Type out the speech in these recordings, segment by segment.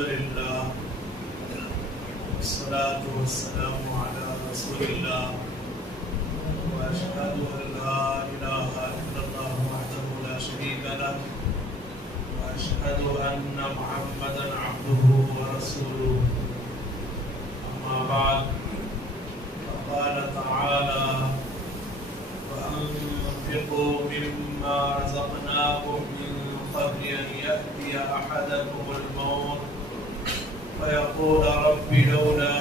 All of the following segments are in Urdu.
لله والصلاة والسلام على رسول الله وأشهد أن لا إله إلا الله وحده لا شريك له وأشهد أن محمدا عبده ورسوله أما بعد فقال تعالى وأنفقوا مما رزقناكم من قبل أن يأتي أحدكم الموت فيقول رب لولا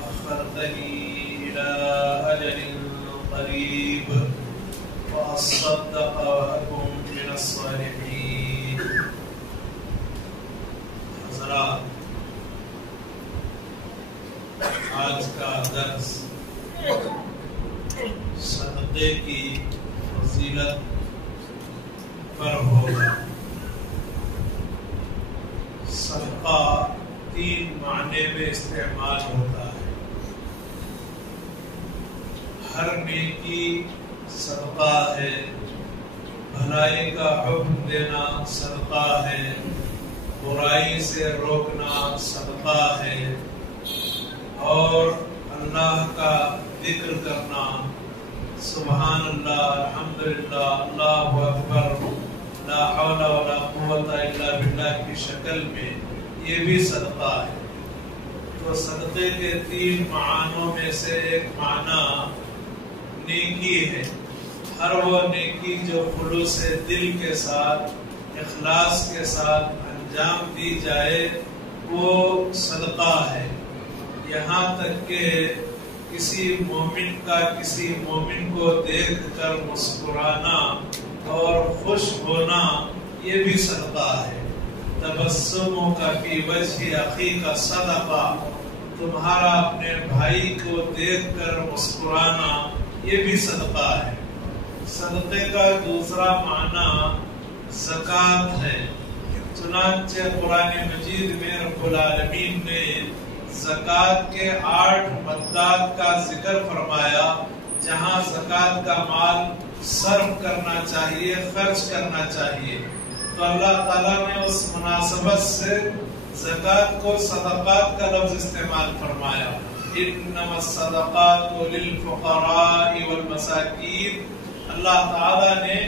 أخرتني إلى أجل قريب وأصدق وأكن من الصالحين. حضرات، آج کا درس صدقے کی فضیلت پر ہوگا. صدقہ تین معنی میں استعمال ہوتا ہے. ہر نیکی صدقہ ہے، بھلائی کا حکم دینا صدقہ ہے، برائی سے روکنا صدقہ ہے، اور اللہ کا ذکر کرنا سبحان اللہ الحمدللہ اللہ اکبر لا حول ولا قوت الا باللہ کی شکل میں یہ بھی صدقہ ہے. تو صدقے کے تین معنوں میں سے ایک معنی نیکی ہے. ہر وہ نیکی جو خلوص دل کے ساتھ اخلاص کے ساتھ انجام دی جائے وہ صدقہ ہے. یہاں تک کہ کسی مومن کا کسی مومن کو دیکھ کر مسکرانا اور خوش ہونا یہ بھی صدقہ ہے. تبسموں کا فی وجہ اخی کا صدقہ، تمہارا اپنے بھائی کو دیکھ کر مسکرانا یہ بھی صدقہ ہے. صدقے کا دوسرا معنی زکوٰۃ ہے. چنانچہ قرآن مجید میں رب العالمین نے زکوٰۃ کے 8 مدات کا ذکر فرمایا جہاں زکوٰۃ کا مال صرف کرنا چاہیے، خرچ کرنا چاہیے. تو اللہ تعالیٰ نے اس مناسبت سے زکوٰۃ کو صدقات کا لفظ استعمال فرمایا. انما الصدقات للفقراء والمساکین. اللہ تعالیٰ نے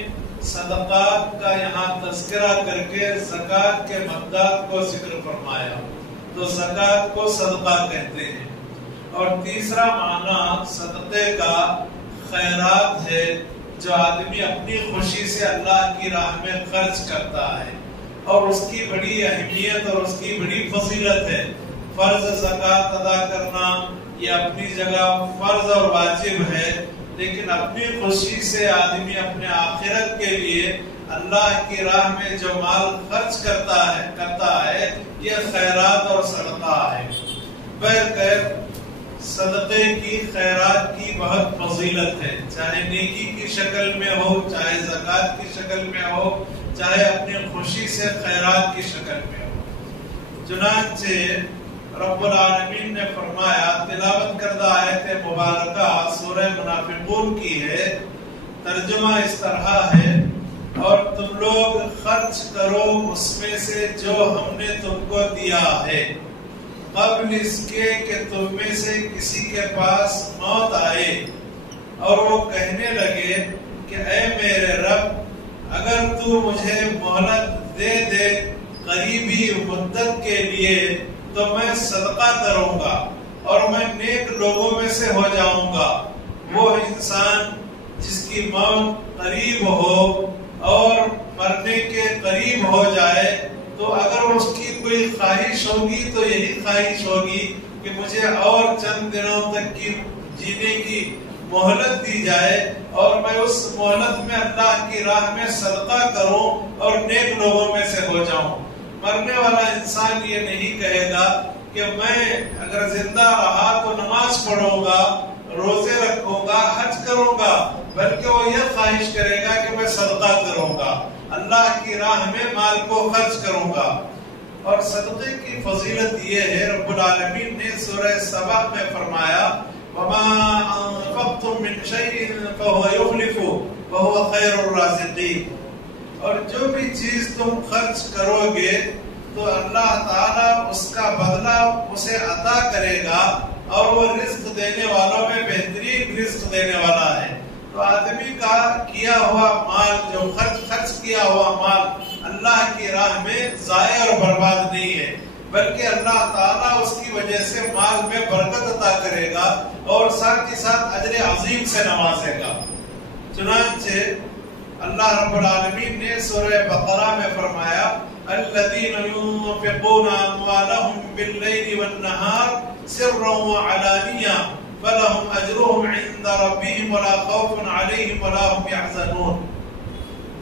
صدقات کا یہاں تذکرہ کر کے زکوٰۃ کے مدات کو ذکر فرمایا. تو زکوٰۃ کو صدقہ کہتے ہیں. اور تیسرا معنی صدقے کا خیرات ہے، جو آدمی اپنی خوشی سے اللہ کی راہ میں خرچ کرتا ہے، اور اس کی بڑی اہمیت اور اس کی بڑی فضیلت ہے. فرض زکوٰۃ ادا کرنا یہ اپنی جگہ فرض اور واجب ہے، لیکن اپنی خوشی سے آدمی اپنے آخرت کے لیے اللہ کی راہ میں جو مال خرچ کرتا ہے یہ خیرات اور صدقہ ہے. بہرکیف صدقے کی خیرات کی بہت فضیلت ہے، چاہے نیکی کی شکل میں ہو، چاہے زکوٰۃ کی شکل میں ہو، چاہے اپنی خوشی سے خیرات کی شکل میں ہو. چنانچہ رب العالمین نے فرمایا، تلاوت کردہ آیت مبارکہ سورہ منافقون کی ہے. ترجمہ اس طرح ہے، اور تم لوگ خرچ کرو اس میں سے جو ہم نے تم کو دیا ہے، قبل اس کے کہ تم میں سے کسی کے پاس موت آئے اور وہ کہنے لگے کہ اے میرے رب، اگر تو مجھے مہلت دے دے قریبی مدت کے لیے تو میں صدقہ کروں گا اور میں نیک لوگوں میں سے ہو جاؤں گا. وہ انسان جس کی موت قریب ہو اور مرنے کے قریب ہو جائے تو اگر اس کی کوئی خواہش ہوگی تو یہی خواہش ہوگی کہ مجھے اور چند دنوں تک کی جینے کی مہلت دی جائے اور میں اس مہلت میں اللہ کی راہ میں صدقہ کروں اور نیک لوگوں میں سے ہو جاؤں. مرنے والا انسان یہ نہیں کہے گا کہ میں اگر زندہ رہا تو نماز پڑھوں گا، روزے رکھوں گا، حج کروں گا، بلکہ وہ یہ خواہش کرے گا کہ میں صدقہ کروں گا، اللہ کی راہ میں مال کو خرچ کروں گا. اور صدقے کی فضیلت یہ ہے، رب العالمین نے سورہ سبا میں فرمایا وَمَا أَنفَقْتُم مِّن شَيْءٍ فَهُوَ يُخْلِفُهُ وَهُوَ خَيْرُ الرَّازِقِينَ. اور جو بھی چیز تم خرچ کرو گے تو اللہ تعالیٰ اس کا بدلہ اسے عطا کرے گا اور وہ رزق دینے والوں میں بہترین رزق دینے والا ہے۔ تو آدمی کا کیا ہوا مال، جو خرچ کیا ہوا مال اللہ کی راہ میں ضائع اور برباد نہیں ہے، بلکہ اللہ تعالیٰ اس کی وجہ سے مال میں برکت عطا کرے گا اور ساتھ ہی ساتھ اجر عظیم سے نوازے گا۔ چنانچہ اللہ رب العالمین نے سورہ بقرہ میں فرمایا الذین ينفقون اموالهم باللیل والنہار سرا وعلانیہ فلهم اجرهم عند ربهم ولا خوف علیہم ولا هم يحزنون۔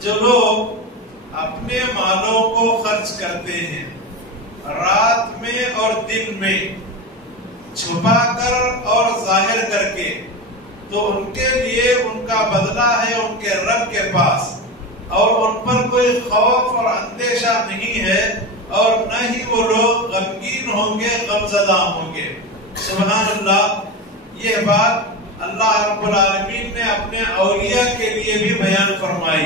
جو لوگ اپنے مالوں کو خرچ کرتے ہیں رات میں اور دن میں، چھپا کر اور ظاہر کر کے، تو ان کے لیے ان کا بدلہ ہے ان کے رب کے پاس، اور ان پر کوئی خوف اور اندیشہ نہیں ہے، اور نہ ہی وہ لوگ غمگین ہوں گے، غمزدہ ہوں گے۔ سبحان اللہ، یہ بات اللہ رب العالمین نے اپنے اولیاء کے لیے بھی بیان فرمائی،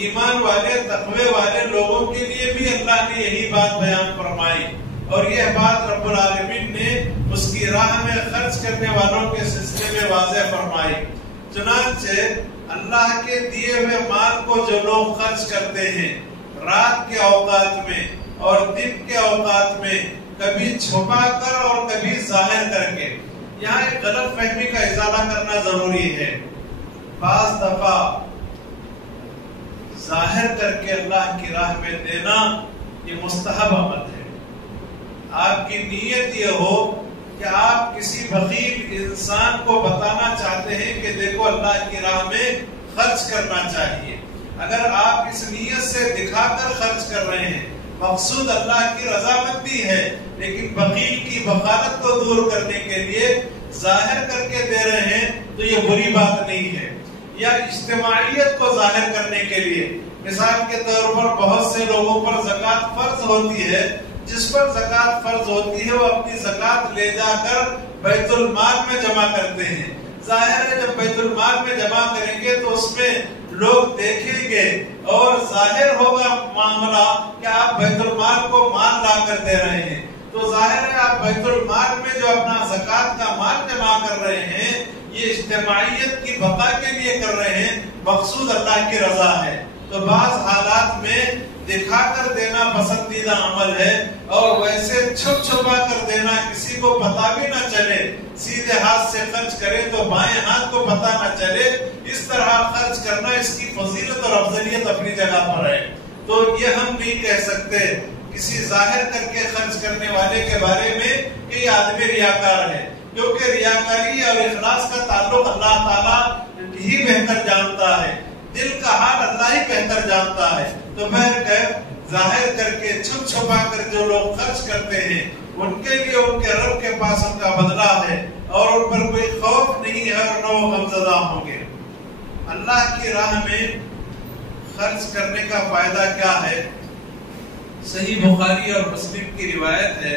ایمان والے تقوی والے لوگوں کے لیے بھی اللہ نے یہی بات بیان فرمائی، اور یہ بات رب العالمین نے اس کی راہ میں خرچ کرنے والوں کے سلسلے میں واضح فرمائی۔ چنانچہ اللہ کے دیے ہوئے مال کو جو لوگ خرچ کرتے ہیں رات کے اوقات میں اور دن کے اوقات میں، کبھی چھپا کر اور کبھی ظاہر کر کے، یہاں ایک غلط فہمی کا ازالہ کرنا ضروری ہے۔ بعض دفعہ ظاہر کر کے اللہ کی راہ میں دینا یہ مستحب عمل ہے۔ آپ کی نیت یہ ہو کہ آپ کسی بخیل انسان کو بتانا چاہتے ہیں کہ دیکھو اللہ کی راہ میں خرچ کرنا چاہیے۔ اگر آپ اس نیت سے دکھا کر خرچ کر رہے ہیں، مقصود اللہ کی رضامندی ہے، لیکن بخیل کی بخالت کو دور کرنے کے لیے ظاہر کر کے دے رہے ہیں تو یہ بری بات نہیں ہے۔ یا اجتماعیت کو ظاہر کرنے کے لیے، مثال کے طور پر بہت سے لوگوں پر زکوٰۃ فرض ہوتی ہے، جس پر زکوٰۃ فرض ہوتی ہے وہ اپنی زکوٰۃ لے جا کر بیت المال میں جمع کرتے ہیں۔ ظاہر ہے جب بیت المال میں جمع کریں گے تو اس میں لوگ دیکھیں گے اور ظاہر ہوگا معاملہ کہ آپ بیت المال کو مال لا کر دے رہے ہیں، تو ظاہر ہے آپ بیت المال میں جو اپنا زکوٰۃ کا مال جمع کر رہے ہیں یہ اجتماعیت کی بقا کے لیے کر رہے ہیں، مقصود اللہ کی رضا ہے۔ تو بعض حالات میں دکھا کر دینا پسندیدہ عمل ہے، اور ویسے چھپ چھپا کر دینا، کسی کو پتا بھی نہ چلے، سیدھے ہاتھ سے خرچ کرے تو بائیں ہاتھ کو پتا نہ چلے، اس طرح خرچ کرنا اس کی فضیلت اور افضلیت اپنی جگہ پر ہے۔ تو یہ ہم نہیں کہہ سکتے کسی ظاہر کر کے خرچ کرنے والے کے بارے میں کہ یہ آدمی ریاکار ہے، کیونکہ ریاکاری اور اخلاص کا تعلق اللہ تعالیٰ ہی بہتر جانتا ہے، دل کا حال اللہ ہی بہتر جانتا ہے۔ تو بہرکیف ظاہر کر کے چھپ چھپا کر جو لوگ خرچ کرتے ہیں ان کے لیے ان کے رب کے پاس ان کا بدلہ ہے، اور ان پر کوئی خوف نہیں ہے اور نہ وہ غمزدہ ہوں گے۔ اللہ کی راہ میں خرچ کرنے کا فائدہ کیا ہے؟ صحیح بخاری اور مسلم کی روایت ہے،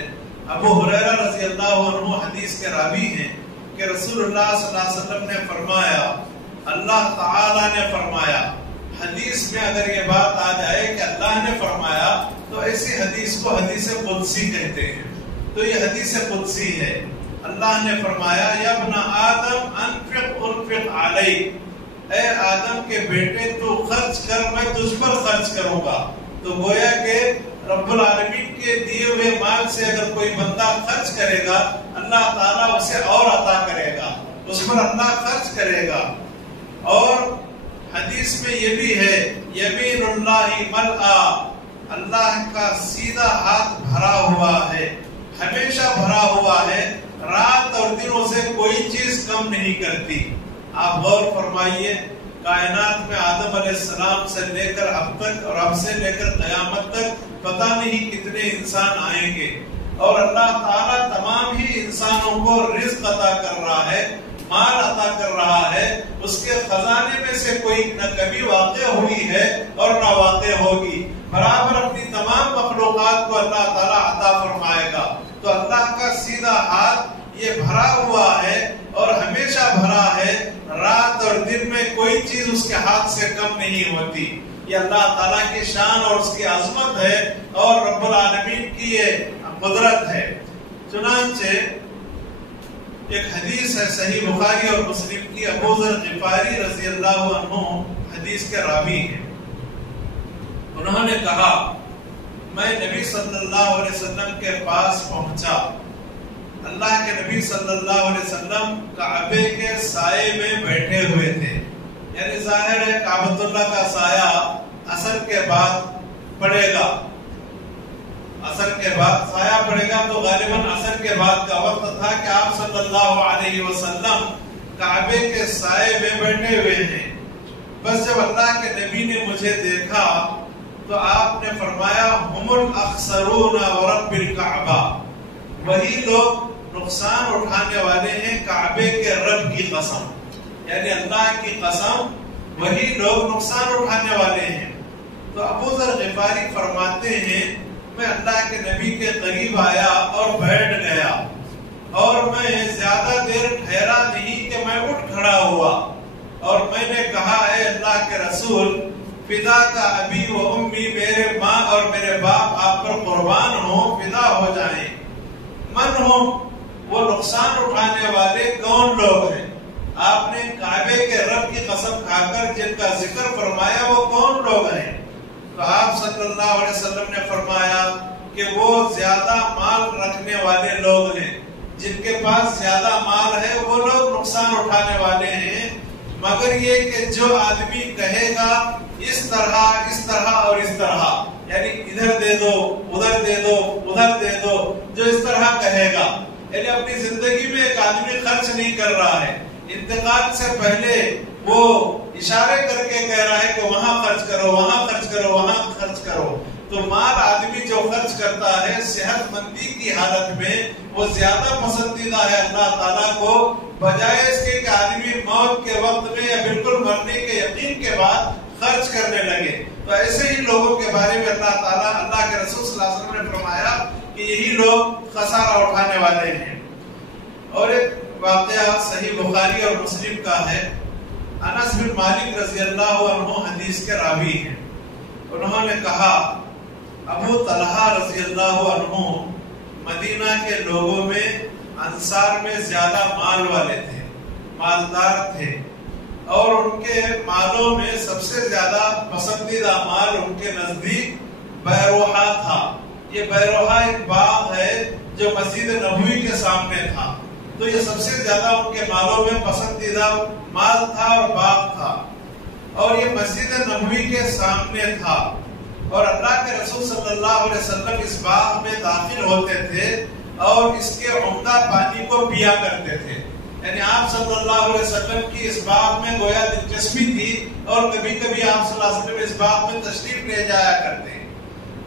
ابو ہریرہ رضی اللہ عنہ حدیث کے راوی ہیں کہ رسول اللہ صلی اللہ علیہ وسلم نے فرمایا، اللہ تعالی نے فرمایا۔ حدیث میں اگر یہ بات آ جائے کہ اللہ نے فرمایا تو ایسی حدیث کو حدیث قدسی کہتے ہیں، تو یہ حدیث قدسی ہے۔ اللہ نے فرمایا یا ابن آدم انفق انفق علیک، اے آدم کے بیٹے تو خرچ کر میں تجھ پر خرچ کروں گا۔ تو گویا کہ رب العالمین کے دیے ہوئے مال سے اگر کوئی بندہ خرچ کرے گا اللہ تعالیٰ اسے اور عطا کرے گا، اس پر اللہ خرچ کرے گا۔ اور حدیث میں یہ بھی ہے یمین اللہ ملآ، اللہ کا سیدھا ہاتھ بھرا ہوا ہے، ہمیشہ بھرا ہوا ہے، رات اور دن اسے کوئی چیز کم نہیں کرتی۔ آپ غور فرمائیے، کائنات میں آدم علیہ السلام سے لے کر اب تک اور اب سے لے کر قیامت تک پتہ نہیں کتنے انسان آئیں گے، اور اللہ تعالیٰ تمام ہی انسانوں کو رزق عطا کر رہا ہے، مال عطا کر رہا ہے، اس کے خزانے میں سے کوئی نہ کمی واقع ہوئی ہے اور نہ واقع ہوگی، برابر اپنی تمام مخلوقات کو اللہ تعالیٰ عطا فرمائے گا۔ تو اللہ کا سیدھا ہاتھ یہ بھرا ہوا ہے اور ہمیشہ بھرا ہے، رات اور دن میں کوئی چیز اس کے ہاتھ سے کم نہیں ہوتی۔ یہ اللہ تعالیٰ کی شان اور اس کی عظمت ہے، اور رب العالمین کی یہ قدرت ہے۔ چنانچہ ایک حدیث ہے صحیح بخاری اور مسلم کی، ابو ذر غفاری رضی اللہ عنہ حدیث کے راوی ہیں۔ انہوں نے کہا میں نبی صلی اللہ علیہ وسلم کے پاس پہنچا، اللہ کے نبی صلی اللہ علیہ وسلم کعبے کے سائے میں بیٹھے ہوئے تھے، یعنی ظاہر ہے کعبۃ اللہ کا سایہ عصر کے بعد پڑے گا، عصر کے بعد سایہ پڑے گا، تو غالباً عصر کے بعد کا وقت تھا کہ آپ صلی اللہ علیہ وسلم کعبے کے سائے میں بیٹھے ہوئے ہیں۔ بس جب اللہ کے نبی نے مجھے دیکھا تو آپ نے فرمایا ہم الاخسرون ورب الکعبہ، وہی لوگ نقصان اٹھانے والے ہیں کعبے کے رب کی قسم، یعنی اللہ کی قسم وہی لوگ نقصان اٹھانے والے ہیں۔ تو ابو ذر غفاری فرماتے ہیں میں اللہ کے نبی کے قریب آیا اور بیٹھ گیا، اور میں زیادہ دیر ٹھہرا نہیں کہ میں اٹھ کھڑا ہوا، اور میں نے کہا اے اللہ کے رسول فدا کا ابی و امی، میرے ماں اور میرے باپ آپ پر قربان ہوں، فدا ہو جائیں، من ہوں وہ نقصان اٹھانے والے کون لوگ ہیں؟ آپ نے کعبے کے رب کی قسم کھا کر جن کا ذکر فرمایا وہ کون لوگ ہیں؟ تو آپ صلی اللہ علیہ وسلم نے فرمایا کہ وہ زیادہ مال رکھنے والے لوگ ہیں، جن کے پاس زیادہ مال ہے وہ لوگ نقصان اٹھانے والے ہیں، مگر یہ کہ جو آدمی کہے گا اس طرح اور اس طرح، یعنی ادھر دے دو ادھر دے دو ادھر دے دو، جو اس طرح کہے گا، یعنی اپنی زندگی میں ایک آدمی خرچ نہیں کر رہا ہے، انتقال سے پہلے وہ اشارے کر کے کہہ رہا ہے کہ وہاں خرچ کرو وہاں خرچ کرو وہاں خرچ کرو، تو مال آدمی جو خرچ کرتا ہے صحت مندی کی حالت میں وہ زیادہ پسندیدہ ہے اللہ تعالیٰ کو، بجائے اس کے کہ آدمی موت کے وقت میں یا بالکل مرنے کے یقین کے بعد خرچ کرنے لگے۔ تو ایسے ہی لوگوں کے بارے میں اللہ تعالیٰ، اللہ کے رسول صلی اللہ علیہ وسلم نے فرمایا کہ یہی لوگ خسارہ اٹھانے والے ہیں۔ اور ایک واقعہ صحیح بخاری اور مسلم کا ہے، انس بن مالک رضی اللہ عنہ حدیث کے راوی ہیں، انہوں نے کہا ابو طلحہ رضی اللہ عنہ مدینہ کے لوگوں میں انصار میں زیادہ مال والے تھے، مالدار تھے، اور ان کے مالوں میں سب سے زیادہ پسندیدہ مال ان کے نزدیک بیروحہ تھا۔ یہ بیروحہ ایک باغ ہے جو مسجد نبوی کے سامنے تھا، تو یہ سب سے زیادہ ان کے مالوں میں پسندیدہ مال تھا اور باغ تھا، اور یہ مسجد نبوی کے سامنے تھا، اور اللہ کے رسول صلی اللہ علیہ وسلم اس باغ میں داخل ہوتے تھے اور اس کے عمدہ پانی کو پیا کرتے تھے، یعنی آپ صلی اللہ علیہ وسلم کی اس باغ میں گویا دلچسپی تھی، اور کبھی کبھی آپ صلی اللہ علیہ وسلم اس باغ میں تشریف لے جایا کرتے۔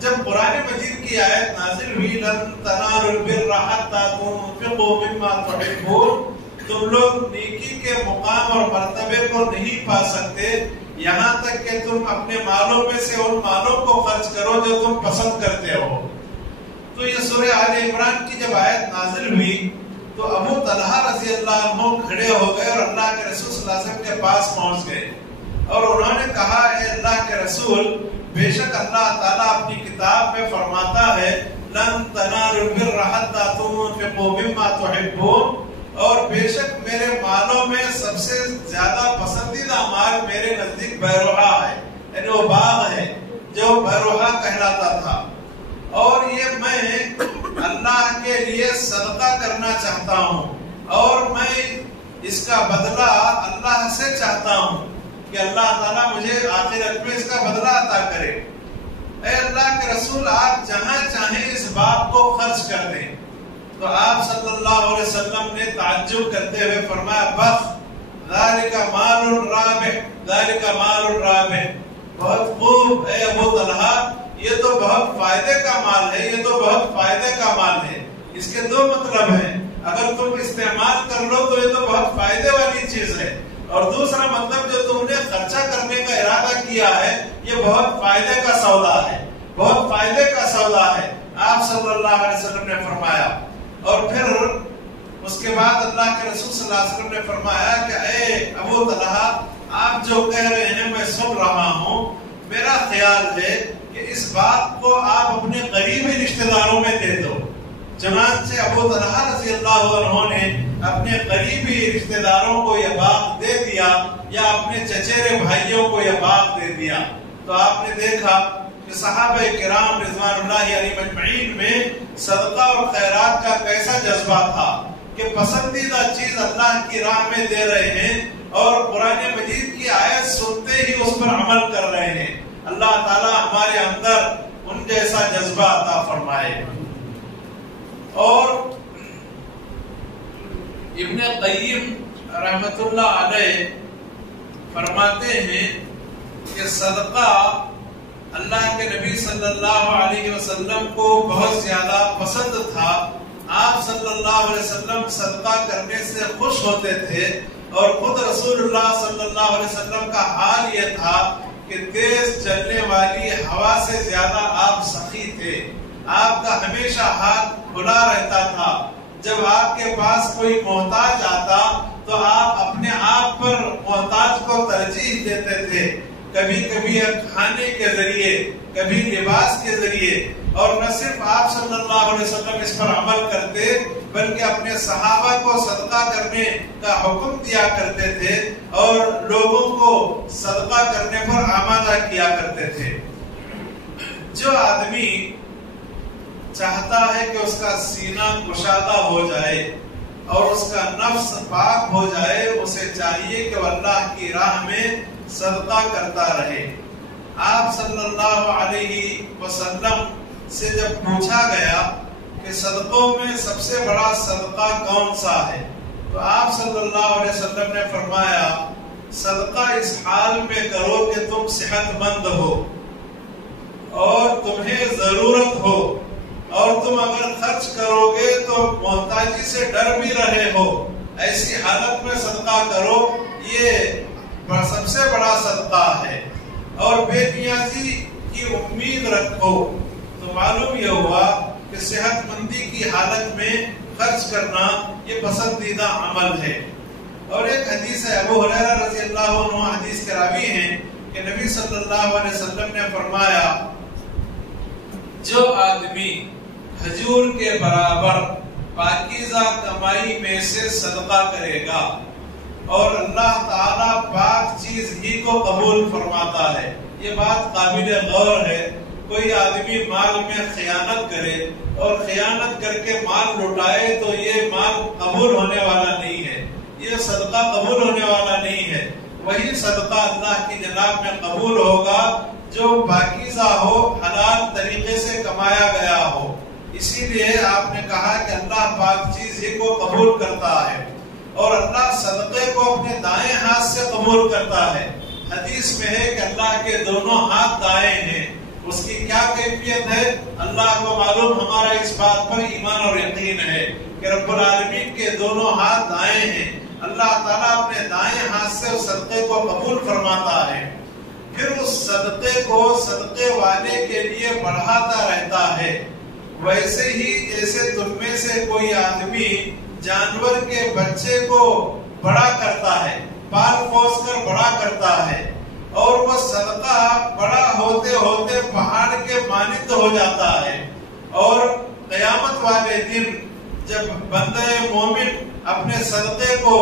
جب قرآن مجید کی آیت نازل ہوئی لن تنالوا البر حتى تنفقوا مما تحبون، تم لوگ نیکی کے مقام اور مرتبے کو نہیں پا سکتے یہاں تک کہ تم اپنے مالوں میں سے ان مالوں کو خرچ کرو جو تم پسند کرتے ہو۔ تو یہ سورہ آل عمران کی جب آیت نازل ہوئی تو ابو طلحہ رضی اللہ عنہ کھڑے ہو گئے اور اللہ کے رسول صلی اللہ علیہ وسلم کے پاس پہنچ گئے، اور انہوں نے کہا اے اللہ کے رسول، بے شک اللہ تعالیٰ اپنی کتاب میں فرماتا ہے لن تنالوا البر حتى تنفقوا مما تحبون، اور بے شک میرے مالوں میں سب سے زیادہ پسندیدہ مال میرے نزدیک بیروحہ ہے، یعنی وہ باغ ہے جو بیروحہ کہلاتا تھا، اور یہ میں اللہ کے لیے صدقہ کرنا چاہتا ہوں، اور میں اس کا بدلہ اللہ سے چاہتا ہوں کہ اللہ تعالیٰ مجھے آخرت میں اس کا بدلہ عطا کرے۔ اے اللہ کے رسول، آپ جہاں چاہیں اس باغ کو خرچ کر دیں۔ تو آپ صلی اللہ علیہ وسلم نے تعجب کرتے ہوئے فرمایا بخ ذالک مال رابح، ذالک مال رابح، بہت خوب اے ابو طلحہ، یہ تو بہت فائدے کا مال ہے، یہ تو بہت فائدے کا مال ہے۔ اس کے دو مطلب ہیں، اگر تم استعمال کر لو تو یہ تو بہت فائدے والی چیز ہے، اور دوسرا مطلب جو تم نے خرچہ کرنے کا ارادہ کیا ہے یہ بہت فائدے کا سودا ہے، بہت فائدے کا سودا ہے، آپ صلی اللہ علیہ وسلم نے فرمایا۔ اور پھر اس کے بعد اللہ کے رسول صلی اللہ علیہ وسلم نے فرمایا کہ اے ابو طلحہ، آپ جو کہہ رہے ہیں میں سن رہا ہوں، میرا خیال ہے کہ اس بات کو آپ اپنے قریبی رشتہ داروں میں دے دو، چنانچہ ابو طلحہ رضی اللہ عنہ نے اپنے قریبی رشتہ داروں کو یہ باغ دے دیا یا اپنے چچیرے بھائیوں کو یہ باغ دے دیا. تو آپ نے دیکھا کہ صحابہ کرام رضوان اللہ علیہم اجمعین میں صدقہ اور خیرات کا کیسا جذبہ تھا کہ پسندیدہ چیز اللہ کی راہ میں دے رہے ہیں اور قرآن مجید کی آیت سنتے ہی اس پر عمل کر رہے ہیں. اللہ تعالی ہمارے اندر ان جیسا جذبہ عطا فرمائے. اور ابن قیم رحمت اللہ علیہ فرماتے ہیں کہ صدقہ اللہ کے نبی صلی اللہ علیہ وسلم کو بہت زیادہ پسند تھا. آپ صلی اللہ علیہ وسلم صدقہ کرنے سے خوش ہوتے تھے اور خود رسول اللہ صلی اللہ علیہ وسلم کا حال یہ تھا کہ تیز چلنے والی ہوا سے زیادہ آپ سخی تھے. آپ کا ہمیشہ ہاتھ کھلا رہتا تھا. جب آپ کے پاس کوئی محتاج آتا تو آپ اپنے آپ پر محتاج کو ترجیح دیتے تھے، کبھی کبھی کھانے کے ذریعے، کبھی لباس کے ذریعے. اور نہ صرف آپ صلی اللہ علیہ وسلم اس پر عمل کرتے بلکہ اپنے صحابہ کو صدقہ کرنے کا حکم دیا کرتے تھے اور لوگوں کو صدقہ کرنے پر آمادہ کیا کرتے تھے. جو آدمی چاہتا ہے کہ اس کا سینہ گشادہ ہو جائے اور اس کا نفس پاک ہو جائے، اسے چاہیے کہ وہ اللہ کی راہ میں صدقہ کرتا رہے. آپ صلی اللہ علیہ وسلم سے جب پوچھا گیا کہ صدقوں میں سب سے بڑا صدقہ کون سا ہے تو آپ صلی اللہ علیہ وسلم نے فرمایا صدقہ اس حال میں کرو کہ تم صحت مند ہو اور تمہیں ضرورت ہو اور تم اگر خرچ کرو گے تو محتاجی سے ڈر بھی رہے ہو. ایسی حالت میں صدقہ کرو، یہ سب سے بڑا صدقہ ہے. اور بے نیازی کی امید رکھو. تو معلوم یہ ہوا کہ صحت مندی کی حالت میں خرچ کرنا یہ پسندیدہ عمل ہے. اور ایک حدیث ہے، ابو ہریرہ رضی اللہ عنہ حدیث کے راوی ہیں کہ نبی صلی اللہ علیہ وسلم نے فرمایا جو آدمی کھجور کے برابر پاکیزہ کمائی میں سے صدقہ کرے گا اور اللہ تعالیٰ پاک چیز ہی کو قبول فرماتا ہے. یہ بات قابل غور ہے. کوئی آدمی مال میں خیانت کرے اور خیانت کر کے مال لٹائے تو یہ مال قبول ہونے والا نہیں ہے، یہ صدقہ قبول ہونے والا نہیں ہے. وہی صدقہ اللہ کی جناب میں قبول ہوگا جو پاکیزہ ہو، حلال طریقے سے کمایا گیا ہو. اسی لیے آپ نے کہا کہ اللہ پاک چیز ہی کو قبول کرتا ہے اور اللہ صدقے کو اپنے دائیں ہاتھ سے قبول کرتا ہے. حدیث میں ہے کہ اللہ کے دونوں ہاتھ دائیں ہیں. اس کی کیا کیفیت ہے اللہ کو معلوم. ہمارا اس بات پر ایمان اور یقین ہے کہ رب العالمین کے دونوں ہاتھ دائیں ہیں. اللہ تعالیٰ اپنے دائیں ہاتھ سے اس صدقے کو قبول فرماتا ہے، پھر اس صدقے کو صدقے والے کے لیے بڑھاتا رہتا ہے. ویسے ہی جیسے تم میں سے کوئی آدمی جانور کے بچے کو بڑا کرتا ہے، پال پوس کر بڑا کرتا ہے اور وہ صدقہ بڑا ہوتے ہوتے پہاڑ کے مانند ہو جاتا ہے. اور قیامت والے دن جب بندہ مومن اپنے صدقے کو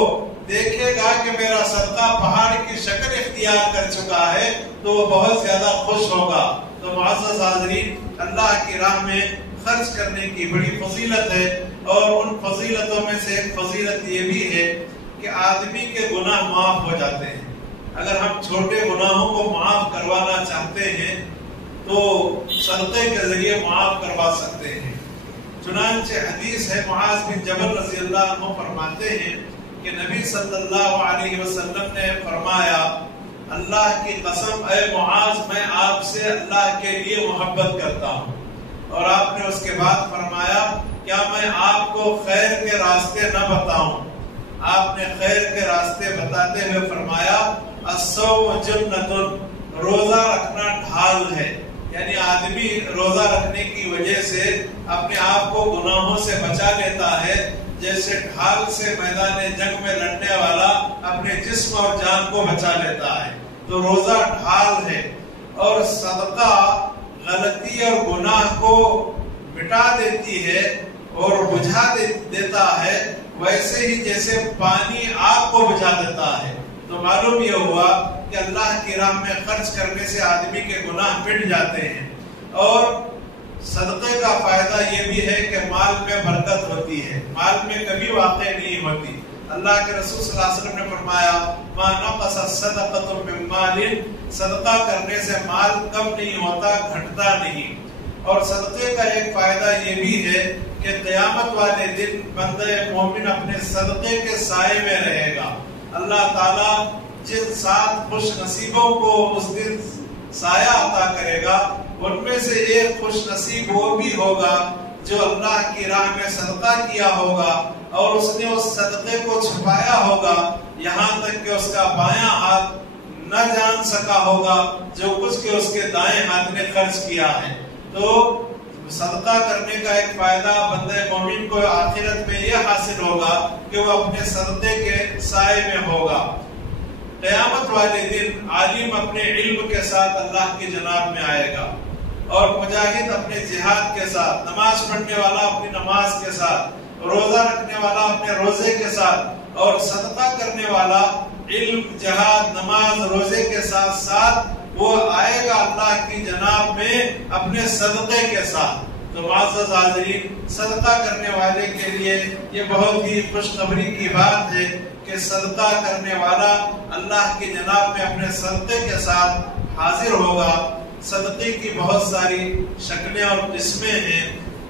دیکھے گا کہ میرا صدقہ پہاڑ کی شکل اختیار کر چکا ہے تو وہ بہت زیادہ خوش ہوگا. تو معزز حاضرین، اللہ کی راہ میں خرچ کرنے کی بڑی فضیلت ہے اور ان فضیلتوں میں سے ایک فضیلت یہ بھی ہے کہ آدمی کے گناہ معاف ہو جاتے ہیں. اگر ہم چھوٹے گناہوں کو معاف کروانا چاہتے ہیں تو صدقے کے ذریعے معاف کروا سکتے ہیں. چنانچہ حدیث ہے، معاذ بن جبل رضی اللہ عنہ فرماتے ہیں کہ نبی صلی اللہ علیہ وسلم نے فرمایا اللہ کی قسم اے معاذ میں آپ سے اللہ کے لیے محبت کرتا ہوں. اور آپ نے اس کے بعد فرمایا کیا میں آپ کو خیر کے راستے نہ بتاؤں؟ آپ نے خیر کے راستے بتاتے ہوئے فرمایا الصوم جنۃ، روزہ رکھنا ڈھال ہے. یعنی آدمی روزہ رکھنے کی وجہ سے اپنے آپ کو گناہوں سے بچا لیتا ہے، جیسے ڈھال سے میدان جنگ میں لڑنے والا اپنے جسم اور جان کو بچا لیتا ہے. تو روزہ ڈھال ہے. اور صدقہ غلطی اور گناہ کو مٹا دیتی ہے اور بجھا دیتا ہے ویسے ہی جیسے پانی آگ کو بجھا دیتا ہے۔ تو معلوم یہ ہوا کہ اللہ کی راہ میں خرچ کرنے سے آدمی کے گناہ مٹ جاتے ہیں، اور صدقے کا فائدہ یہ بھی ہے کہ مال میں برکت ہوتی ہے، مال میں کمی واقع نہیں ہوتی۔ اللہ کے رسول صلی اللہ علیہ وسلم نے فرمایا ما نقص صدقۃ من مال، صدقہ کرنے سے مال کم نہیں ہوتا، گھٹتا نہیں۔ اور صدقے کا ایک فائدہ یہ بھی ہے کہ قیامت والے دن بندہ مومن اپنے صدقے کے سائے میں رہے گا۔ اللہ تعالیٰ جن 7 خوش نصیبوں کو اس دن سایہ عطا کرے گا، ان میں سے ایک خوش نصیب وہ بھی ہوگا جو اللہ کی راہ میں صدقہ کیا ہوگا اور اس نے اس صدقے کو چھپایا ہوگا یہاں تک کہ اس کا بایاں ہاتھ نہ جان سکا ہوگا جو کچھ کہ اس کے دائیں ہاتھ نے خرچ کیا ہے۔ تو صدقہ کرنے کا ایک فائدہ بندہ مومن کو آخرت میں یہ حاصل ہوگا کہ وہ اپنے صدقے کے سائے میں ہوگا۔ قیامت والے دن عالم اپنے علم کے ساتھ اللہ کی جناب میں آئے گا، اور مجاہد اپنے جہاد کے ساتھ، نماز پڑھنے والا اپنی نماز کے ساتھ، روزہ رکھنے والا اپنے روزے کے ساتھ، اور صدقہ کرنے والا علم، جہاد، نماز، روزے کے ساتھ ساتھ وہ آئے گا اللہ کی جناب میں اپنے صدقے کے ساتھ۔ تو معزز حاضرین، صدقہ کرنے والے کے لیے یہ بہت ہی خوشخبری کی بات ہے کہ صدقہ کرنے والا اللہ کی جناب میں اپنے صدقے کے ساتھ حاضر ہوگا۔ صدقے کی بہت ساری شکلیں اور قسمیں ہیں،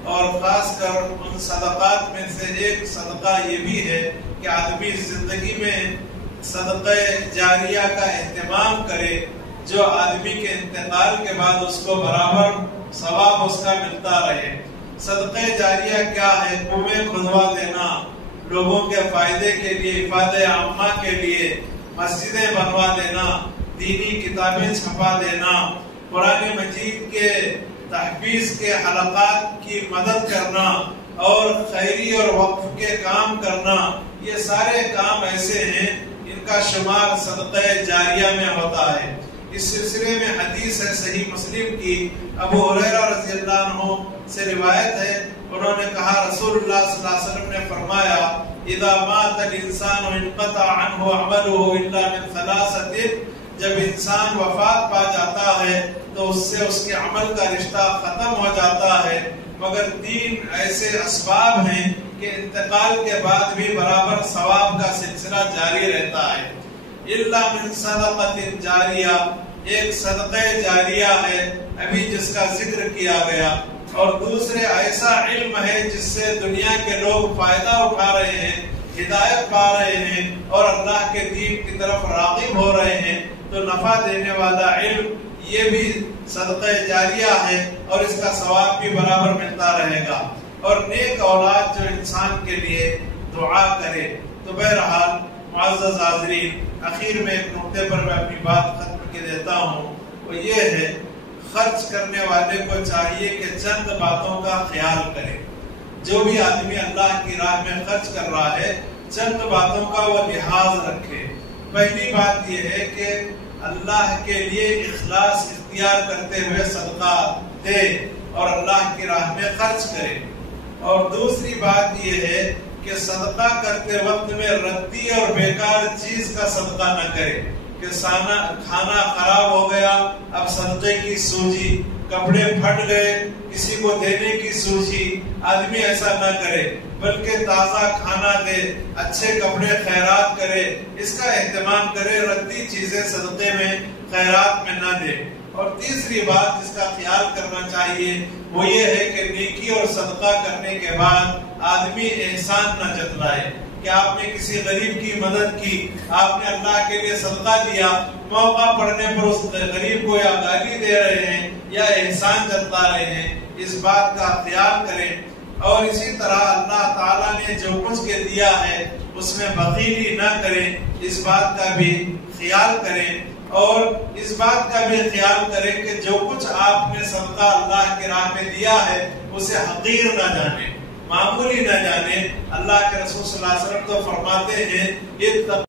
اور خاص کر ان صدقات میں سے ایک صدقہ یہ بھی ہے کہ آدمی زندگی میں صدقہ جاریہ کا اہتمام کرے، جو آدمی کے انتقال کے بعد اس کو برابر ثواب اس کا ملتا رہے۔ صدقہ جاریہ کیا ہے؟ کنویں کھدوا دینا، لوگوں کے فائدے کے لیے، افادہ عامہ کے لیے، مسجدیں بنوا دینا، دینی کتابیں چھپا دینا، قرآن مجید کے تحفیظ کے حلقات کی مدد کرنا، اور خیری اور وقف کے کام کرنا، یہ سارے کام ایسے ہیں ان کا شمار صدقہ جاریہ میں ہوتا ہے۔ اس سلسلے میں حدیث ہے صحیح مسلم کی، ابو ہریرہ رضی اللہ عنہ سے روایت ہے، انہوں نے کہا رسول اللہ صلی اللہ علیہ وسلم نے فرمایا اذا مات الانسان انقطع عنه عمله الا من ثلاثه، جب انسان وفات پا جاتا ہے تو اس سے اس کے عمل کا رشتہ ختم ہو جاتا ہے، مگر 3 ایسے اسباب ہیں کہ انتقال کے بعد بھی برابر ثواب کا سلسلہ جاری رہتا ہے۔ الا من صدقۃ جاریہ، ایک صدقہ جاریہ ہے ابھی جس کا ذکر کیا گیا، اور دوسرے ایسا علم ہے جس سے دنیا کے لوگ فائدہ اٹھا رہے ہیں، ہدایت پا رہے ہیں، اور اللہ کے دین کی طرف راغب ہو رہے ہیں، تو نفع دینے والا علم یہ بھی صدقہ جاریہ ہے، اور اس کا ثواب بھی برابر ملتا رہے گا۔ اور نیک اولاد جو انسان کے لیے دعا کرے۔ تو بہرحال معزز حاضرین، اخیر میں ایک نقطے پر میں اپنی بات ختم کے دیتا ہوں، وہ یہ ہے خرچ کرنے والے کو چاہیے کہ چند باتوں کا خیال کرے۔ جو بھی آدمی اللہ کی راہ میں خرچ کر رہا ہے، چند باتوں کا وہ لحاظ رکھے۔ پہلی بات یہ ہے کہ اللہ کے لیے اخلاص اختیار کرتے ہوئے صدقہ دے اور اللہ کی راہ میں خرچ کرے۔ اور دوسری بات یہ ہے کہ صدقہ کرتے وقت میں ردی اور بیکار چیز کا صدقہ نہ کرے، کہ کھانا خراب ہو گیا اب صدقے کی سوجی، کپڑے پھٹ گئے کسی کو دینے کی سوجی، آدمی ایسا نہ کرے، بلکہ تازہ کھانا دے، اچھے کپڑے خیرات کرے، اس کا اہتمام کرے، ردی چیزیں صدقے میں خیرات میں نہ دے۔ اور تیسری بات جس کا خیال کرنا چاہیے وہ یہ ہے کہ نیکی اور صدقہ کرنے کے بعد آدمی احسان نہ جتلائے، کہ آپ نے کسی غریب کی مدد کی، آپ نے اللہ کے لیے صدقہ دیا، موقع پڑنے پر اس غریب کو یا گالی دے رہے ہیں یا احسان جتلا رہے ہیں، اس بات کا خیال کریں۔ اور اسی طرح اللہ تعالیٰ نے جو کچھ کے دیا ہے اس میں بخیلی نہ کریں، اس بات کا بھی خیال کریں۔ اور اس بات کا بھی خیال کریں کہ جو کچھ آپ نے صدقہ اللہ کی راہ میں دیا ہے اسے حقیر نہ جانے، معمولی نہ جانے۔ اللہ کے رسول صلی اللہ علیہ وسلم تو فرماتے ہیں